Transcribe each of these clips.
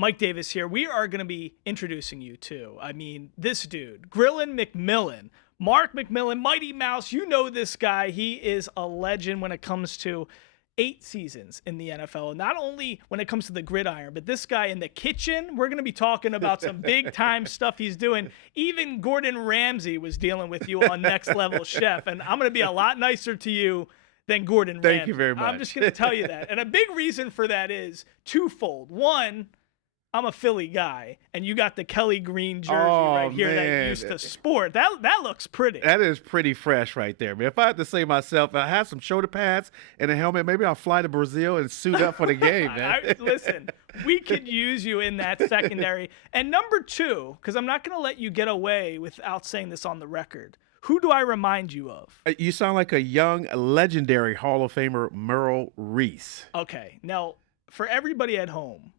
Mike Davis here. We are going to be introducing you to, this dude, Grillin' McMillian. Mark McMillian, Mighty Mouse. You know this guy. He is a legend when it comes to 8 seasons in the NFL. Not only when it comes to the gridiron, but this guy in the kitchen, we're going to be talking about some big-time stuff he's doing. Even Gordon Ramsay was dealing with you on Next Level Chef, and I'm going to be a lot nicer to you than Gordon Ramsay. Thank you very much. I'm just going to tell you that. And a big reason for that is twofold. One, I'm a Philly guy, and you got the Kelly Green jersey right here that you used to sport. That looks pretty. That is pretty fresh right there, man. If I had to say myself, if I had some shoulder pads and a helmet, maybe I'll fly to Brazil and suit up for the game, man. Listen, we could use you in that secondary. And number 2, because I'm not going to let you get away without saying this on the record, who do I remind you of? You sound like a young, legendary Hall of Famer, Merrill Reese. Okay, now, for everybody at home,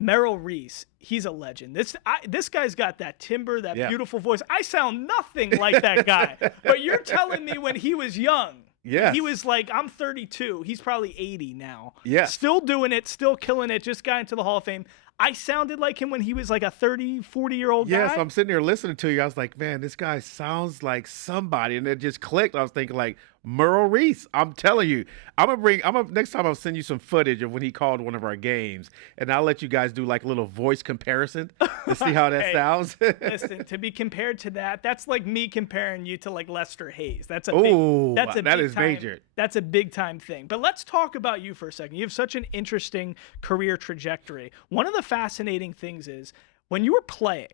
Merrill Reese, he's a legend. This guy's got that timbre, that beautiful voice. I sound nothing like that guy. But you're telling me when he was young, he was like, I'm 32. He's probably 80 now. Yes. Still doing it, still killing it, just got into the Hall of Fame. I sounded like him when he was like a 30, 40-year-old guy. Yes, I'm sitting there listening to you. I was like, man, this guy sounds like somebody. And it just clicked. I was thinking like, Merrill Reese, I'm telling you. Next time I'll send you some footage of when he called one of our games. And I'll let you guys do like a little voice comparison to see how that sounds. Listen, to be compared to that, that's like me comparing you to like Lester Hayes. That is major. That's a big time thing. But let's talk about you for a second. You have such an interesting career trajectory. One of the fascinating things is when you were playing,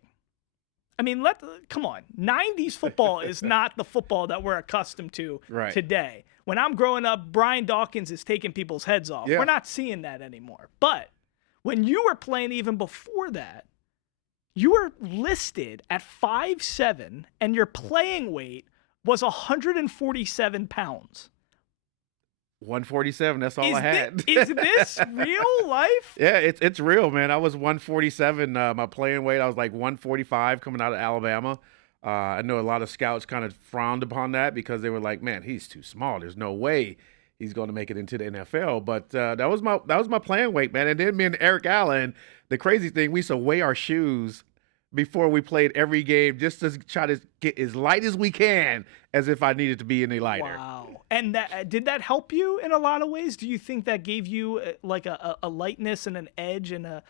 come on. 90s football is not the football that we're accustomed to today. When I'm growing up, Brian Dawkins is taking people's heads off. Yeah. We're not seeing that anymore. But when you were playing even before that, you were listed at 5'7", and your playing weight was 147 pounds. 147, that's all I had. Is this real life? Yeah, it's real, man. I was 147. My playing weight, I was like 145 coming out of Alabama. I know a lot of scouts kind of frowned upon that because they were like, man, he's too small. There's no way he's going to make it into the NFL. But that was my playing weight, man. And then me and Eric Allen, the crazy thing, we used to weigh our shoes before we played every game just to try to get as light as we can, as if I needed to be any lighter. Wow. And did that help you in a lot of ways? Do you think that gave you like a lightness and an edge and a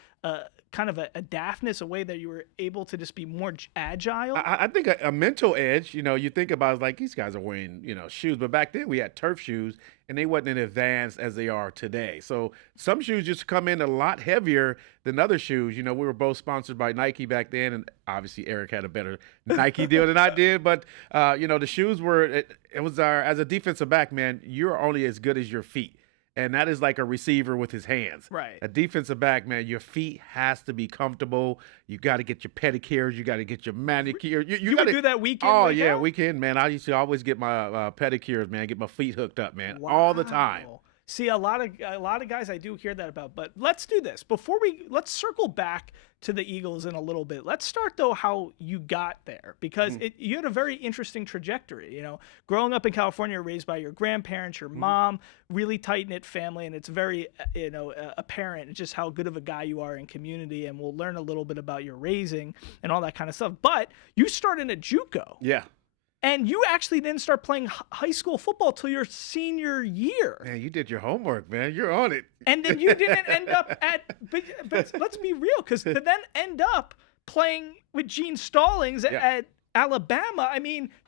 kind of a daftness, a way that you were able to just be more agile? I think a mental edge, you think about like these guys are wearing, shoes, but back then we had turf shoes and they wasn't as advanced as they are today. So some shoes just come in a lot heavier than other shoes. We were both sponsored by Nike back then, and obviously Eric had a better Nike deal than I did. But, the shoes were, it was as a defensive back, man, you're only as good as your feet. And that is like a receiver with his hands. Right. A defensive back, man, your feet has to be comfortable. You got to get your pedicures. You got to get your manicure. You would do that weekend? Oh, yeah, weekend, man. I used to always get my pedicures, man, get my feet hooked up, man, all the time. See, a lot of guys I do hear that about. But let's do this. Let's circle back to the Eagles in a little bit. Let's start, though, how you got there. Because you had a very interesting trajectory. Growing up in California, raised by your grandparents, your mom, really tight-knit family. And it's very, apparent just how good of a guy you are in community. And we'll learn a little bit about your raising and all that kind of stuff. But you started at JUCO. Yeah. And you actually didn't start playing high school football till your senior year. Man, you did your homework, man. You're on it. And then you didn't end up but let's be real, because to then end up playing with Gene Stallings at Alabama,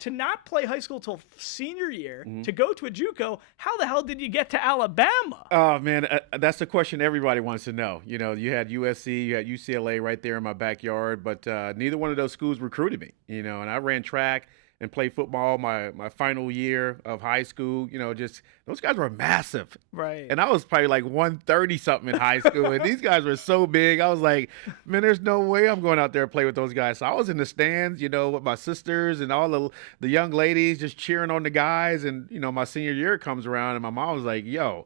to not play high school till senior year, to go to a JUCO, how the hell did you get to Alabama? Oh, man, that's the question everybody wants to know. You had USC, you had UCLA right there in my backyard, but neither one of those schools recruited me, and I ran track and played football my final year of high school. Just those guys were massive. Right. And I was probably like 130-something in high school, and these guys were so big. I was like, man, there's no way I'm going out there and play with those guys. So I was in the stands, with my sisters and all the young ladies just cheering on the guys. And, my senior year comes around, and my mom was like, yo,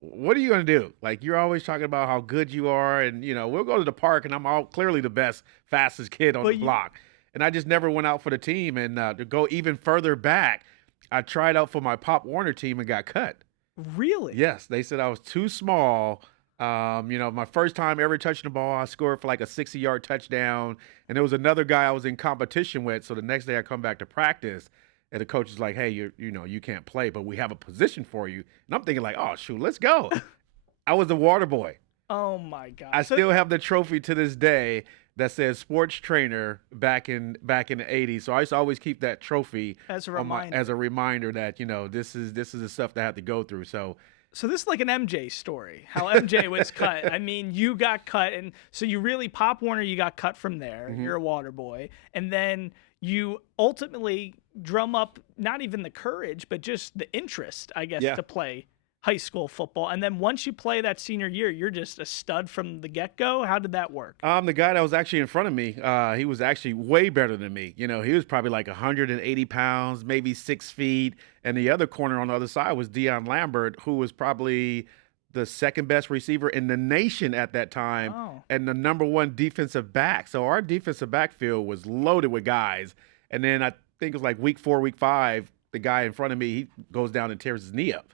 what are you going to do? Like, you're always talking about how good you are, and, we'll go to the park, and I'm clearly the best, fastest kid on the block. And I just never went out for the team. And to go even further back, I tried out for my Pop Warner team and got cut. Really? Yes. They said I was too small My first time ever touching the ball, I scored for like a 60-yard touchdown. And there was another guy I was in competition with. So the next day I come back to practice, and the coach is like, "Hey, you can't play, but we have a position for you." And I'm thinking like, "Oh shoot, let's go." I was the water boy. Oh my God. I still have the trophy to this day that says sports trainer back in the 80s. So I used to always keep that trophy As a on reminder. as a reminder that, this is the stuff that I have to go through. So So this is like an MJ story, how MJ was cut. I mean, you got cut, and so you really, Pop Warner, you got cut from there. You're a water boy. And then you ultimately drum up not even the courage, but just the interest, I guess, Yeah. to play high school football. And then once you play that senior year, you're just a stud from the get-go. How did that work? the guy that was actually in front of me, he was actually way better than me. He was probably like 180 pounds, maybe 6 feet. And the other corner on the other side was Deion Lambert, who was probably the second best receiver in the nation at that time, and the number one defensive back. So our defensive backfield was loaded with guys. And then I think it was like week 4, week 5, the guy in front of me, he goes down and tears his knee up.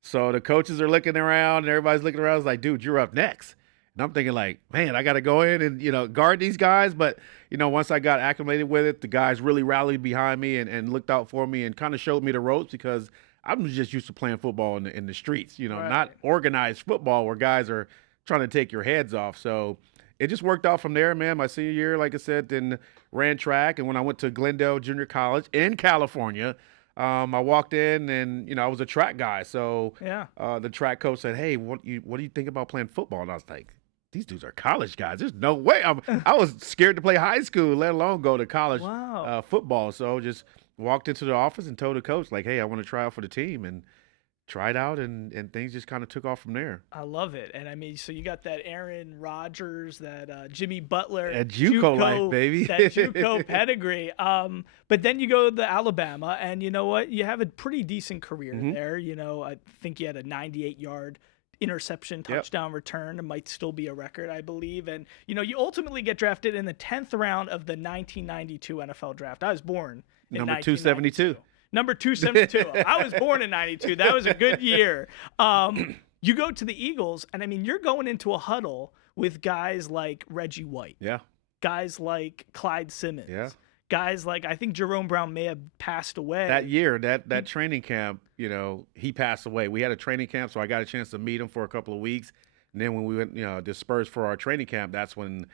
So the coaches are looking around, and everybody's looking around. It's like, dude, you're up next. And I'm thinking like, man, I got to go in and, guard these guys. But, once I got acclimated with it, the guys really rallied behind me and looked out for me and kind of showed me the ropes, because I'm just used to playing football in the streets, not organized football where guys are trying to take your heads off. So it just worked out from there, man. My senior year, like I said, then ran track. And when I went to Glendale Junior College in California, I walked in and, I was a track guy. So the track coach said, "Hey, what do you think about playing football?" And I was like, these dudes are college guys. There's no way. I was scared to play high school, let alone go to college football. So just walked into the office and told the coach, like, "Hey, I want to try out for the team," and tried out, and things just kind of took off from there. I love it. And I mean, so you got that Aaron Rodgers, that Jimmy Butler. That JUCO life, baby. That JUCO pedigree. But then you go to Alabama, and you know what? You have a pretty decent career there. I think you had a 98-yard interception touchdown return. It might still be a record, I believe. And, you ultimately get drafted in the 10th round of the 1992 NFL draft. I was born in Number 272. Number 272. I was born in 92. That was a good year. You go to the Eagles, and I mean, you're going into a huddle with guys like Reggie White. Yeah. Guys like Clyde Simmons. Yeah. Guys like, I think Jerome Brown may have passed away. That year, that training camp, he passed away. We had a training camp, so I got a chance to meet him for a couple of weeks. And then when we went, dispersed for our training camp, that's when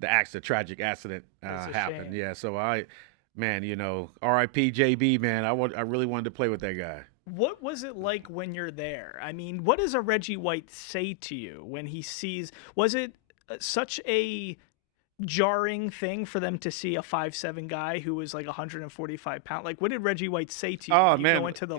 the tragic accident happened. Shame. Yeah, so R.I.P. JB, man. I really wanted to play with that guy. What was it like when you're there? I mean, what does a Reggie White say to you when he sees? Was it such a jarring thing for them to see a 5'7" guy who was like 145 pounds? Like, what did Reggie White say to you when you go into the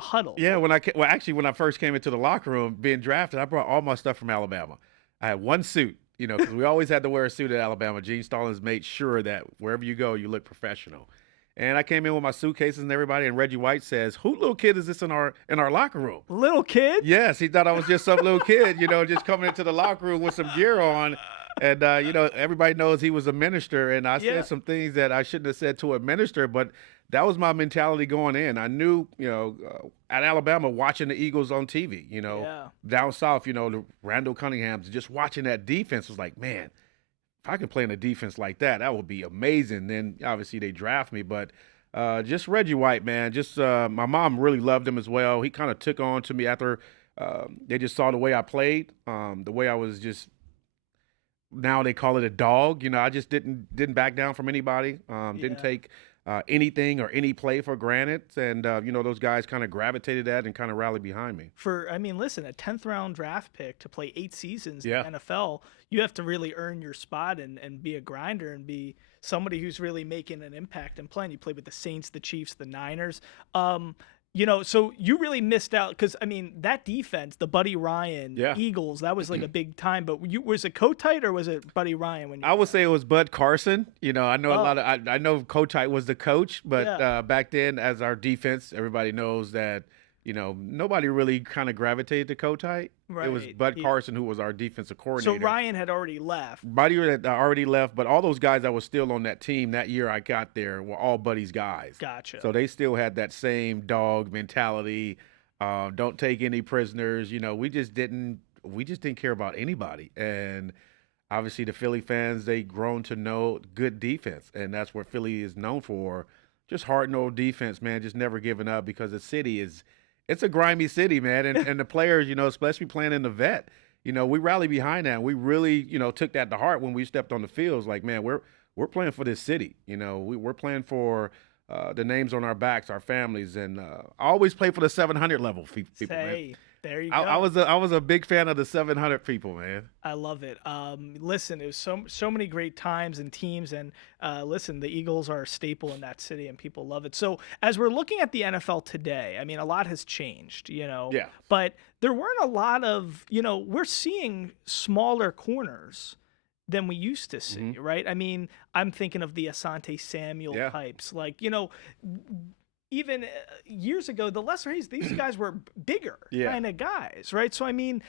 huddle? Yeah, when I first came into the locker room being drafted, I brought all my stuff from Alabama. I had one suit, because we always had to wear a suit at Alabama. Gene Stallings made sure that wherever you go, you look professional. And I came in with my suitcases and everybody, and Reggie White says, "Who little kid is this in our locker room?" Little kid? Yes, he thought I was just some little kid, just coming into the locker room with some gear on. And, everybody knows he was a minister, and I said some things that I shouldn't have said to a minister, but that was my mentality going in. I knew, at Alabama, watching the Eagles on TV, down south, the Randall Cunninghams, just watching that defense was like, man, if I could play in a defense like that would be amazing. Then obviously they draft me, but just Reggie White, man, just my mom really loved him as well. He kind of took on to me after they just saw the way I played, the way I was just. Now they call it a dog. I just didn't back down from anybody. Didn't take anything or any play for granted. And, those guys kind of gravitated that and kind of rallied behind me. Listen, a 10th round draft pick to play 8 seasons in the NFL, you have to really earn your spot and be a grinder and be somebody who's really making an impact and playing. You played with the Saints, the Chiefs, the Niners. So you really missed out because, that defense, the Buddy Ryan Eagles, that was like a big time. But was it Kotite or was it Buddy Ryan? I would say it was Bud Carson. I know I know Kotite was the coach, but back then as our defense, everybody knows that, nobody really kind of gravitated to Kotite. Right. It was Bud Carson who was our defensive coordinator. So Ryan had already left. Buddy had already left, but all those guys that were still on that team that year I got there were all Buddy's guys. Gotcha. So they still had that same dog mentality. Don't take any prisoners. We just didn't care about anybody. And obviously, the Philly fans, they grown to know good defense, and that's what Philly is known for. Just hard-nosed defense, man. Just never giving up because the city it's a grimy city, man. And the players, especially playing in the vet, we rally behind that. And we really, took that to heart when we stepped on the fields. Like, man, we're playing for this city. We're playing for the names on our backs, our families, and I always play for the 700 level people, man. There you go. I was a big fan of the 700 people, man. I love it. Listen, it was so many great times and teams, and listen, the Eagles are a staple in that city, and people love it. So as we're looking at the NFL today, I mean, a lot has changed, Yeah. but there weren't a lot of, we're seeing smaller corners than we used to see, right? I mean, I'm thinking of the Asante Samuel types, like, even years ago, the lesser Hayes, these guys were bigger kind of guys, right? So, I mean,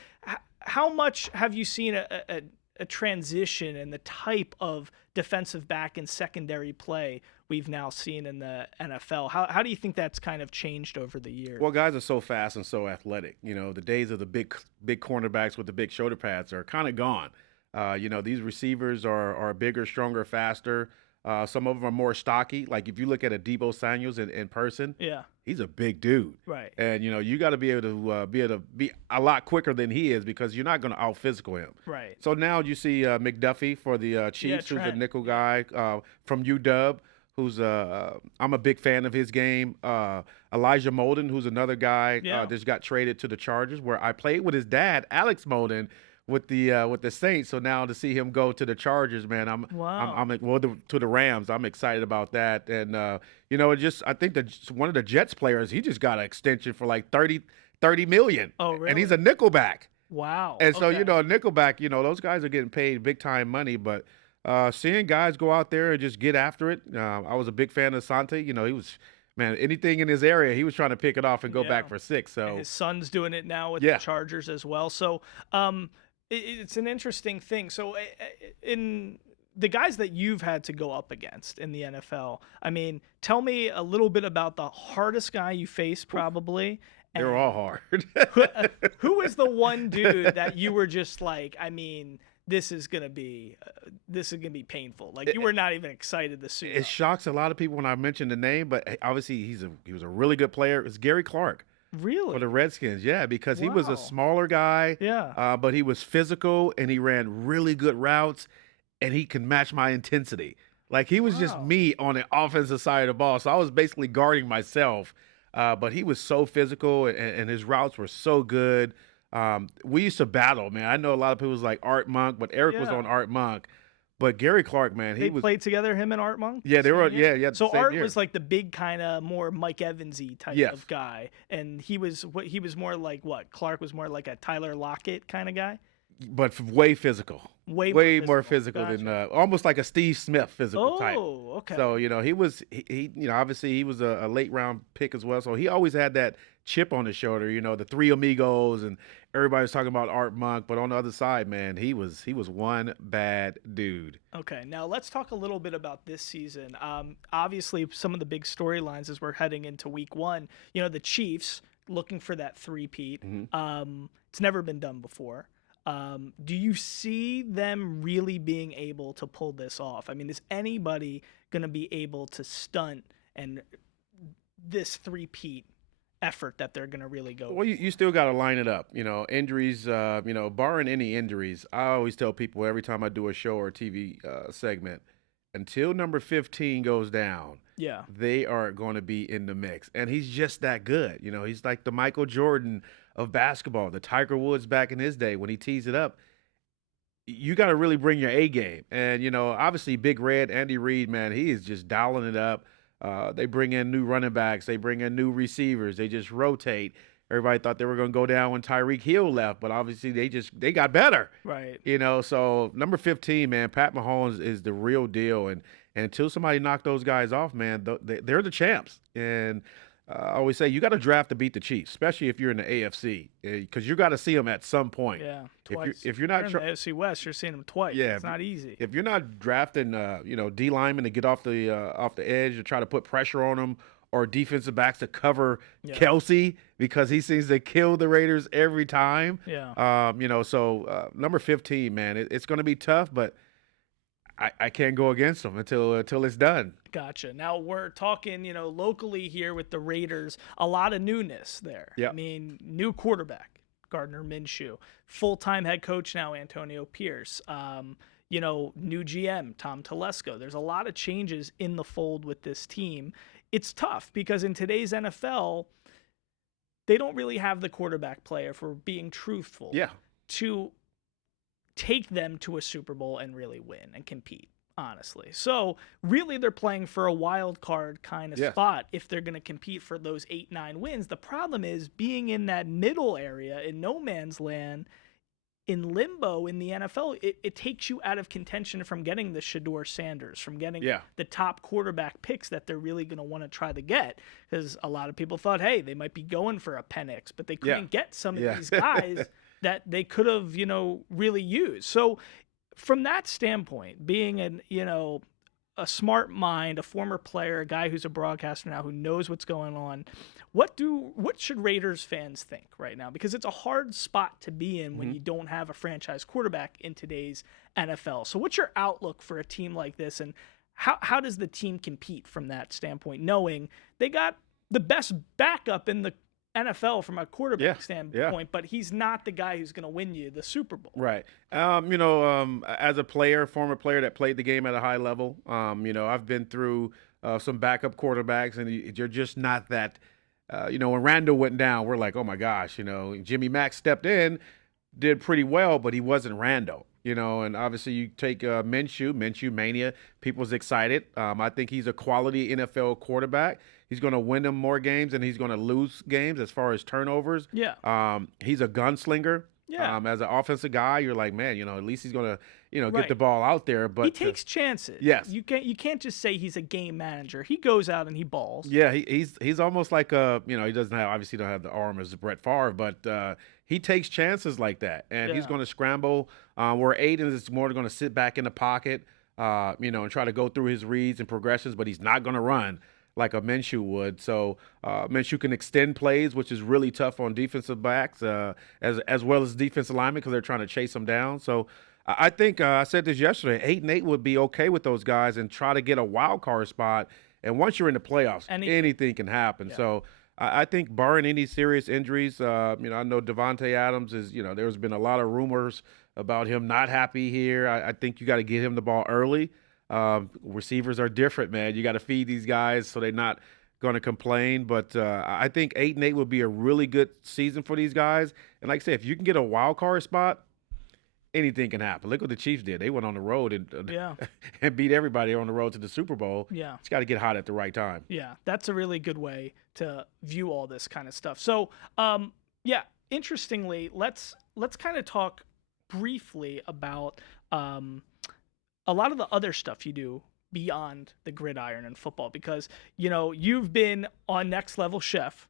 how much have you seen a transition in the type of defensive back and secondary play we've now seen in the NFL? How do you think that's kind of changed over the years? Well, guys are so fast and so athletic. The days of the big cornerbacks with the big shoulder pads are kind of gone. These receivers are bigger, stronger, faster. Some of them are more stocky. Like if you look at a Deebo Samuels in person, he's a big dude, right? And you got to be able to be a lot quicker than he is because you're not going to out physical him, right? So now you see McDuffie for the Chiefs, who's a nickel guy from UW, who's I'm a big fan of his game. Elijah Molden, who's another guy that got traded to the Chargers, where I played with his dad, Alex Molden, with the Saints. So now to see him go to the Chargers, man, to the Rams, I'm excited about that. And I think that one of the Jets players, he just got an extension for like 30 million. Oh, really? And he's a nickelback. Wow. And so a nickelback, those guys are getting paid big time money, but seeing guys go out there and just get after it. I was a big fan of Asante. He was, man, anything in his area, he was trying to pick it off and go back for 6. So and his son's doing it now with the Chargers as well. So it's an interesting thing. So in the guys that you've had to go up against in the NFL, I mean, tell me a little bit about the hardest guy you faced probably. They're all hard. Who is the one dude that you were just like, I mean, this is gonna be painful. Like you were not even excited to see. It shocks a lot of people when I mention the name, but obviously he was a really good player. It's Gary Clark. Really? For the Redskins, because he was a smaller guy, but he was physical and he ran really good routes and he could match my intensity. Like he was just me on the offensive side of the ball. So I was basically guarding myself, but he was so physical and his routes were so good. We used to battle, man. I know a lot of people was like Art Monk, but Eric was on Art Monk. But Gary Clark, man, they played together, him and Art Monk? Yeah, they were, yeah. So Art was like the big kind of more Mike Evans-y type of guy. And he was more like what? Clark was more like a Tyler Lockett kind of guy? But way physical. Way more physical than almost like a Steve Smith physical type. Oh, okay. So, he obviously he was a late round pick as well. So he always had that chip on his shoulder, the Three Amigos, and everybody was talking about Art Monk, but on the other side, man, he was one bad dude. Okay, now let's talk a little bit about this season. Obviously, some of the big storylines as we're heading into week 1, the Chiefs looking for that three-peat. It's never been done before. Do you see them really being able to pull this off? I mean, is anybody going to be able to stunt and this three-peat effort that they're going to really go? Well, you still got to line it up. Injuries, barring any injuries, I always tell people every time I do a show or TV segment, until number 15 goes down, they are going to be in the mix. And he's just that good. He's like the Michael Jordan of basketball, the Tiger Woods back in his day when he tees it up. You got to really bring your A game. And, obviously Big Red, Andy Reid, man, he is just dialing it up. They bring in new running backs. They bring in new receivers. They just rotate. Everybody thought they were going to go down when Tyreek Hill left, but obviously they got better. Right. So number 15, man, Pat Mahomes is the real deal. And until somebody knock those guys off, man, they're the champs. And I always say you got to draft to beat the Chiefs, especially if you're in the AFC, because you got to see them at some point. Yeah, twice. If you're not in the AFC West, you're seeing them twice. Yeah, it's not easy. If you're not drafting, D linemen to get off the edge to try to put pressure on them, or defensive backs to cover Yeah. Kelsey because he seems to kill the Raiders every time. Yeah. So number 15, man, it's going to be tough, but I can't go against them until it's done. Gotcha. Now we're talking, locally here with the Raiders, a lot of newness there. Yep. I mean, new quarterback, Gardner Minshew, full-time head coach now, Antonio Pierce. New GM, Tom Telesco. There's a lot of changes in the fold with this team. It's tough because in today's NFL, they don't really have the quarterback player, if we're being truthful, Yeah. to take them to a Super Bowl and really win and compete, honestly. So really they're playing for a wild card kind of spot if they're going to compete for those 8-9 wins. The problem is being in that middle area in no man's land, in limbo in the NFL, it takes you out of contention from getting the Shedeur Sanders, from getting the top quarterback picks that they're really going to want to try to get. Because a lot of people thought, hey, they might be going for a Penix, but they couldn't get some of these guys that they could have, really used. So from that standpoint, being a smart mind, a former player, a guy who's a broadcaster now who knows what's going on, what should Raiders fans think right now? Because it's a hard spot to be in when you don't have a franchise quarterback in today's NFL. So what's your outlook for a team like this, and how does the team compete from that standpoint, knowing they got the best backup in the NFL from a quarterback standpoint, but he's not the guy who's going to win you the Super Bowl. Right. As a player, former player that played the game at a high level, I've been through some backup quarterbacks, and you're just not that. When Randall went down, we're like, oh my gosh, Jimmy Mack stepped in, did pretty well, but he wasn't Randall. And obviously you take Minshew mania. People's excited. I think he's a quality NFL quarterback. He's going to win them more games and he's going to lose games as far as turnovers. Yeah. He's a gunslinger. Yeah. As an offensive guy, you're like, man, at least he's going to, get the ball out there. But he takes chances. Yes. You can't just say he's a game manager. He goes out and he balls. Yeah. He's almost like he doesn't obviously don't have the arm as Brett Favre, but he takes chances like that, and he's going to scramble. Where Aiden is more going to sit back in the pocket, and try to go through his reads and progressions, but he's not going to run like a Minshew would. So Minshew can extend plays, which is really tough on defensive backs as well as defensive linemen because they're trying to chase them down. So I think I said this yesterday, 8-8 would be okay with those guys and try to get a wild card spot. And once you're in the playoffs, anything can happen. Yeah. So I think barring any serious injuries, I know Devontae Adams is, there's been a lot of rumors about him not happy here. I think you got to get him the ball early. Receivers are different, man. You got to feed these guys so they're not going to complain. But I think 8-8 would be a really good season for these guys. And like I said, if you can get a wild card spot, anything can happen. Look what the Chiefs did. They went on the road and beat everybody on the road to the Super Bowl. Yeah. It's got to get hot at the right time. Yeah, that's a really good way to view all this kind of stuff. So, interestingly, let's kind of talk briefly about a lot of the other stuff you do beyond the gridiron and football, because you've been on Next Level Chef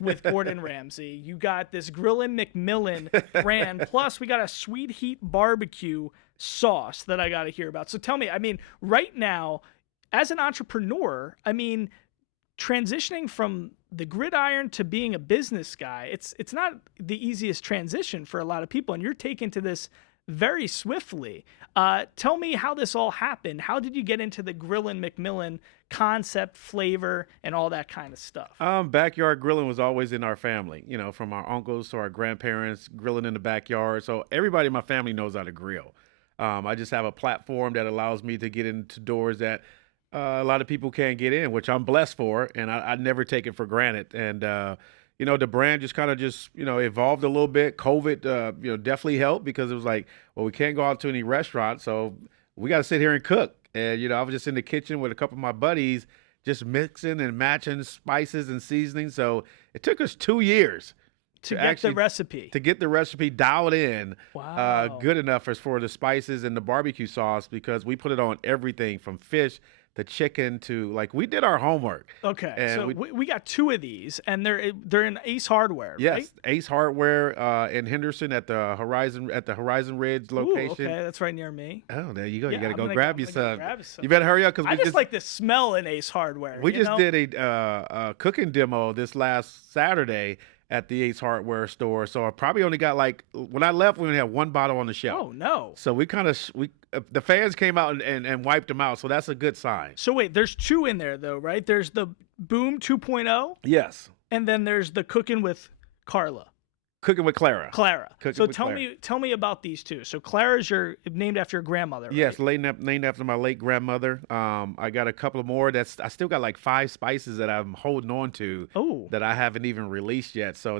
with Gordon Ramsay. You got this Grillin' McMillian brand, plus we got a Sweet Heat barbecue sauce that I got to hear about. So tell me, right now, as an entrepreneur, transitioning from the gridiron to being a business guy, it's not the easiest transition for a lot of people, and you're taken to this very swiftly. Tell me how this all happened. How did you get into the Grillin' McMillian concept, flavor, and all that kind of stuff? Backyard grilling was always in our family, from our uncles to our grandparents, grilling in the backyard. So everybody in my family knows how to grill. I just have a platform that allows me to get into doors that a lot of people can't get in, which I'm blessed for, and I never take it for granted. And the brand just kind of evolved a little bit. COVID, definitely helped because it was like, well, we can't go out to any restaurant, so we got to sit here and cook. And, I was just in the kitchen with a couple of my buddies just mixing and matching spices and seasonings. So it took us 2 years to get the recipe. To get the recipe dialed in. Wow. Good enough for the spices and the barbecue sauce, because we put it on everything from fish the chicken to like we did our homework. Okay, And so we got 2 of these, and they're in Ace Hardware, right? yes, Ace Hardware in Henderson at the Horizon Ridge Ooh, location. okay, that's right near me. Oh, there you go. Yeah, You got to I'm go gonna grab I'm you gonna go some. grab some. You better hurry up because I just like the smell in Ace Hardware. we you just know? did a cooking demo this last Saturday at the Ace Hardware store. So I probably only got like when I left, we only had 1 bottle on the shelf. Oh no! So we kind of the fans came out and wiped them out. So that's a good sign. So wait, there's 2 in there though, right? There's the Boom 2.0, Yes, and then there's the Cooking with Carla. cooking with Clara. Cooking so with tell Clara. me about these 2. So Clara's named after your grandmother, right? Yes, named after my late grandmother. I got a couple of more. I still got like 5 spices that I'm holding on to Oh. that I haven't even released yet. So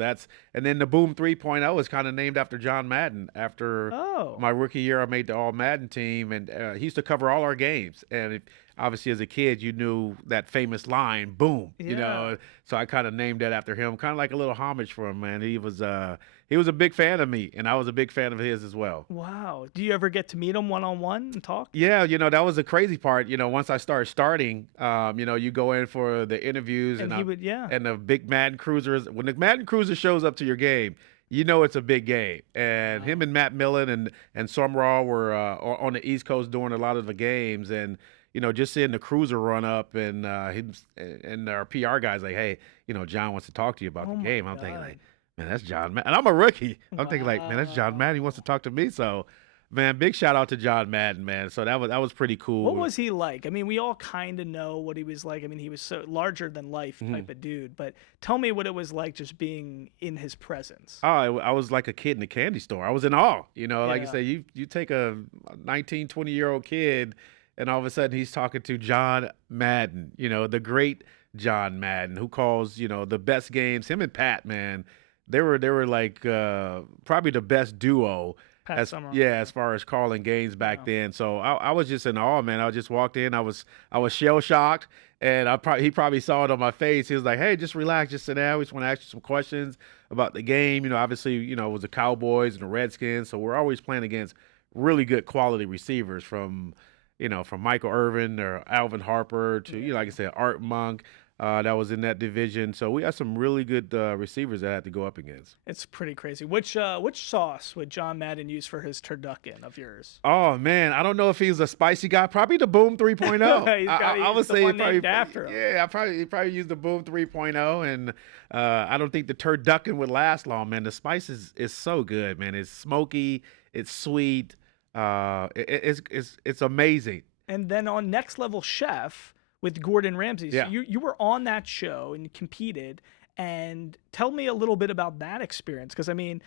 and then the Boom 3.0 is kind of named after John Madden. After my rookie year, I made the All Madden team, and he used to cover all our games. And obviously, as a kid, you knew that famous line, "Boom," you know. So I kind of named that after him, kind of like a little homage for him. Man, he was a big fan of me, and I was a big fan of his as well. Wow. Do you ever get to meet him one-on-one and talk? Yeah, that was the crazy part. Once I started starting, you go in for the interviews, And he would, yeah. and the big Madden Cruisers. When the Madden Cruiser shows up to your game, it's a big game. And him and McMillian and Summerall were on the East Coast doing a lot of the games, and just seeing the Cruiser run up, and and our PR guys like, hey, John wants to talk to you about the game. I'm thinking like, man, that's John Madden. And I'm a rookie. I'm thinking like, man, that's John Madden. He wants to talk to me. So, man, big shout out to John Madden, man. So that was pretty cool. What was he like? I mean, we all kind of know what he was like. I mean, he was so larger than life type of dude. But tell me what it was like just being in his presence. Oh, I was like a kid in a candy store. I was in awe. Like you say, you take a 19, 20-year-old kid, and all of a sudden he's talking to John Madden, the great John Madden, who calls, the best games. Him and Pat, man, they were like probably the best duo as far as calling games back then. So I was just in awe, man. I just walked in. I was shell shocked, and he probably saw it on my face. He was like, "Hey, just relax, just sit down. We just want to ask you some questions about the game." Obviously, it was the Cowboys and the Redskins, so we're always playing against really good quality receivers from Michael Irvin or Alvin Harper to like I said, Art Monk. That was in that division. So we had some really good receivers that I had to go up against. It's pretty crazy. Which sauce would John Madden use for his turducken of yours? Oh, man. I don't know if he's a spicy guy. Probably the Boom 3.0. I would say probably after him. Yeah, he probably used the Boom 3.0. And I don't think the turducken would last long, man. The spice is so good, man. It's smoky. It's sweet. It's amazing. And then on Next Level Chef with Gordon Ramsay, so Yeah. you were on that show and competed. And tell me a little bit about that experience, because I mean,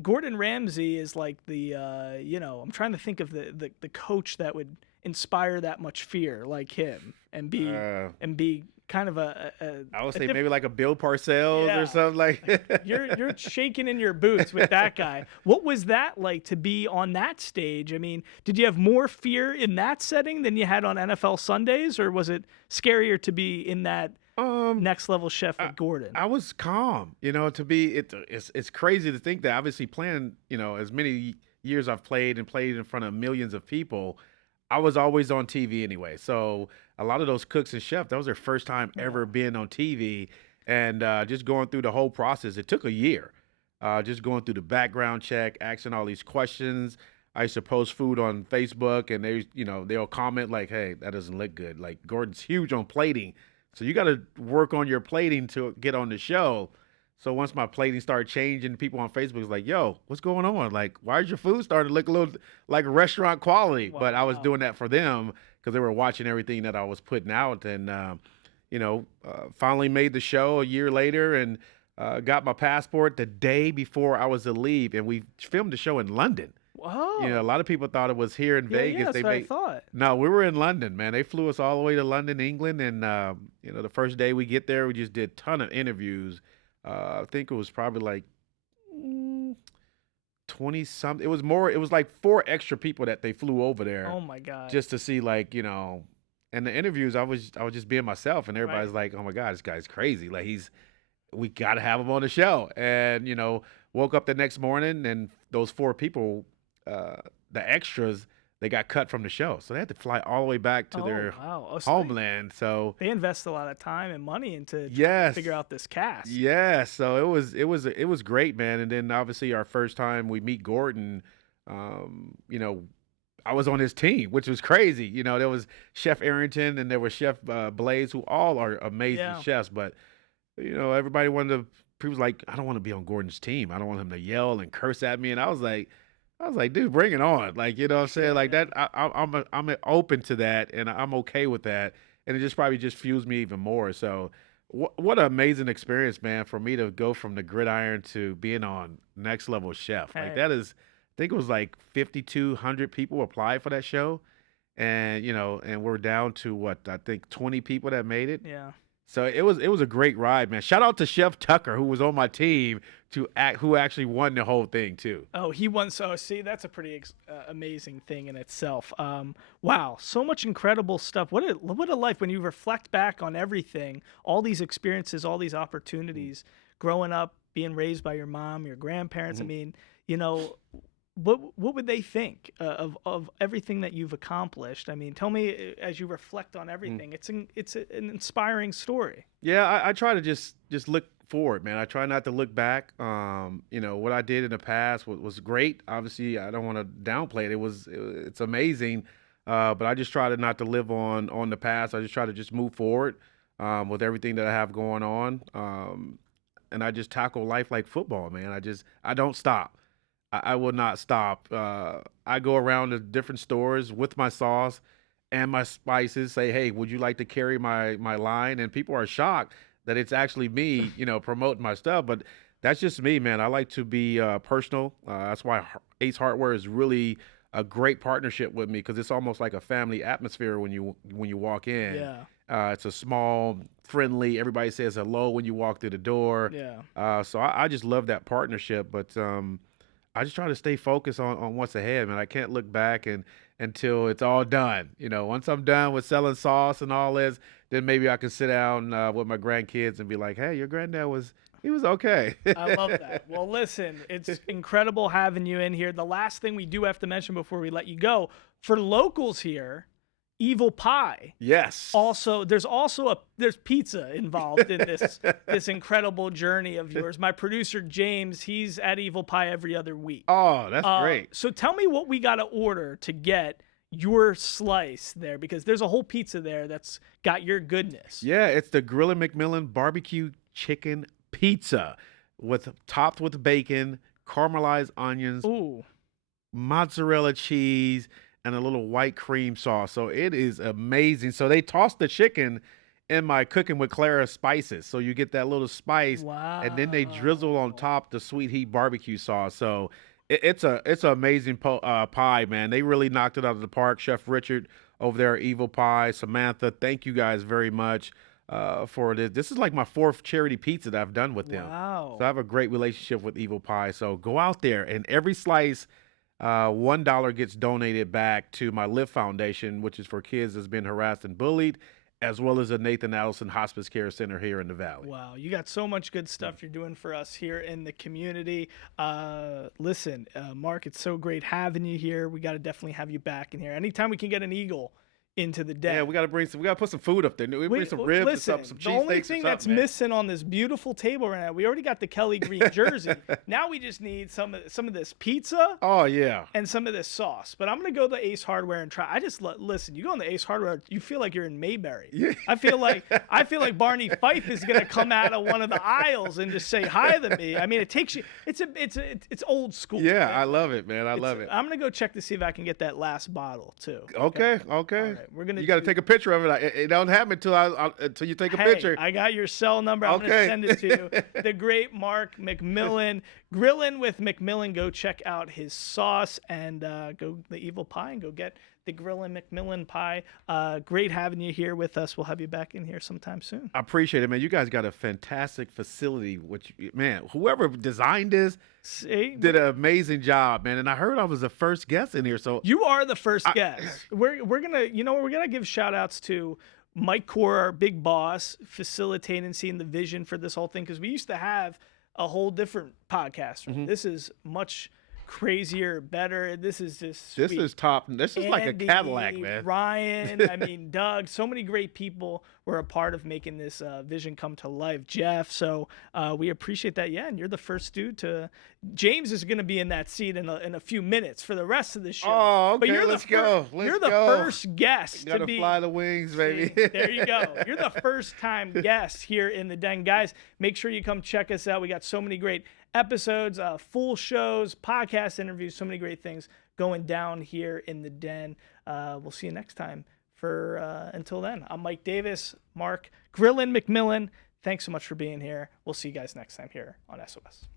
Gordon Ramsay is like the I'm trying to think of the coach that would inspire that much fear like him and be kind of I would say maybe like a Bill Parcells or something like. You're shaking in your boots with that guy. What was that like to be on that stage? I mean, did you have more fear in that setting than you had on NFL Sundays, or was it scarier to be in that Next Level Chef with Gordon? I was calm, it's crazy to think that obviously playing, as many years I've played in front of millions of people, I was always on TV anyway. So a lot of those cooks and chefs, that was their first time ever being on TV. And just going through the whole process, it took a year. Just going through the background check, asking all these questions. I used to post food on Facebook, and they'll comment like, hey, that doesn't look good. Like, Gordon's huge on plating. So you got to work on your plating to get on the show. So once my plating started changing, people on Facebook was like, yo, what's going on? Like, why is your food starting to look a little like restaurant quality? Wow. But I was doing that for them because they were watching everything that I was putting out. And, finally made the show a year later and got my passport the day before I was to leave. And we filmed the show in London. Wow. A lot of people thought it was here in Vegas. Yeah, that's what I thought. No, we were in London, man. They flew us all the way to London, England. And, the first day we get there, we just did a ton of interviews. I think it was probably like 20-something. It was like 4 extra people that they flew over there. Oh, my God. Just to see, like, and the interviews, I was just being myself. And everybody's like, oh, my God, this guy's crazy. Like, we got to have him on the show. And, woke up the next morning and those 4 people, the extras, they got cut from the show, so they had to fly all the way back to their wow. Oh, so homeland. So they invest a lot of time and money into trying to yes, figure out this cast. yeah. So it was great, man. And then obviously our first time we meet Gordon, you know, I was on his team, which was crazy. You know, there was Chef Arrington and there was Chef Blaze, who all are amazing Yeah. chefs. But you know, everybody wanted to. People was like, I don't want to be on Gordon's team. I don't want him to yell and curse at me. And I was like, dude, bring it on. Like, you know what I'm saying? Like that, I'm open to that, and I'm okay with that. And it just probably just fuels me even more. So, what an amazing experience, man, for me to go from the gridiron to being on Next Level Chef. Like Hey. that is, I think it was like 5,200 people applied for that show, and you know, and we're down to what I think 20 people that made it. Yeah. So it was a great ride, man. Shout out to Chef Tucker, who was on my team, who actually won the whole thing too. Oh, he won. So see, that's a pretty amazing thing in itself. Wow, so much incredible stuff. What a life when you reflect back on everything, all these experiences, all these opportunities, growing up, being raised by your mom, your grandparents. I mean, you know, what would they think of everything that you've accomplished? I mean, tell me as you reflect on everything. It's an inspiring story. Yeah, I try to just look forward, man. I try not to look back. You know, what I did in the past was great. Obviously, I don't want to downplay it. It's amazing. But I just try to not to live on the past. I just try to just move forward with everything that I have going on. And I just tackle life like football, man. I don't stop. I will not stop. I go around to different stores with my sauce and my spices, say, hey, would you like to carry my line? And people are shocked that it's actually me, you know, promoting my stuff. But that's just me, man. I like to be personal. That's why Ace Hardware is really a great partnership with me, because it's almost like a family atmosphere when you walk in. Yeah. It's a small, friendly, everybody says hello when you walk through the door. Yeah. So I just love that partnership. But I just try to stay focused on what's ahead, man. I can't look back until it's all done. You know, once I'm done with selling sauce and all this, then maybe I can sit down with my grandkids and be like, hey, your granddad was okay. I love that. Well, listen, it's incredible having you in here. The last thing we do have to mention before we let you go, for locals here, Evil Pie. Yes. Also, there's pizza involved in this incredible journey of yours. My producer James, he's at Evil Pie every other week. Oh, that's great. So tell me what we got to order to get your slice there, because there's a whole pizza there that's got your goodness. Yeah, it's the Grillin' McMillian barbecue chicken pizza topped with bacon, caramelized onions, Ooh. mozzarella cheese, and a little white cream sauce. So it is amazing. So they toss the chicken in my Cooking with Clara spices. So you get that little spice. Wow. And then they drizzle on top the sweet heat barbecue sauce. So it's an amazing pie, man. They really knocked it out of the park. Chef Richard over there at Evil Pie, Samantha, thank you guys very much for this. This is like my 4th charity pizza that I've done with them. Wow. So I have a great relationship with Evil Pie. So go out there, and every slice, $1 gets donated back to my Live Foundation, which is for kids that's been harassed and bullied, as well as the Nathan Allison Hospice Care Center here in the Valley. Wow, you got so much good stuff you're doing for us here in the community. Listen, Mark, it's so great having you here. We got to definitely have you back in here. Anytime we can get an eagle into the den. Yeah, we got to put some food up there. We bring some ribs listen, and some cheese the only steaks thing or that's something, man. missing on this beautiful table right now, we already got the Kelly Green jersey. Now we just need some of this pizza. Oh yeah. And some of this sauce. But I'm gonna go to Ace Hardware and try. I just listen. You go in the Ace Hardware, you feel like you're in Mayberry. Yeah. I feel like Barney Fife is gonna come out of one of the aisles and just say hi to me. I mean, it takes you. It's old school. Yeah, man. I love it, man. I love it. I'm gonna go check to see if I can get that last bottle too. Okay. All right, we're gonna. You got to take a picture of it. It don't happen until you take a picture. I got your cell number. I'm gonna send it to you. The great Mark McMillian, Grillin' with McMillian. Go check out his sauce and go the Evil Pie and go get the Grillin' McMillian pie. Great having you here with us. We'll have you back in here sometime soon. I appreciate it, man. You guys got a fantastic facility. Which, man, whoever designed this did an amazing job, man. And I heard I was the first guest in here, so you are the first guest. We're gonna give shout outs to Mike Core, our big boss, facilitating, seeing the vision for this whole thing, because we used to have a whole different podcast. This is much crazier, better. This is just This sweet. is top. This is like a Andy, Cadillac, man. Ryan, I mean, Doug, so many great people were a part of making this vision come to life. Jeff, so we appreciate that. Yeah, and you're the first dude to. James is going to be in that seat in a few minutes for the rest of the show. Oh, okay. But you're Let's go. You're the first guest Gotta to be. fly the wings, baby. See, there you go. You're the first time guest here in the Den. Guys, make sure you come check us out. We got so many great episodes, full shows, podcast interviews, so many great things going down here in the Den. We'll see you next time. Until then, I'm Mike Davis, Mark Grillin McMillian. Thanks so much for being here. We'll see you guys next time here on SOS.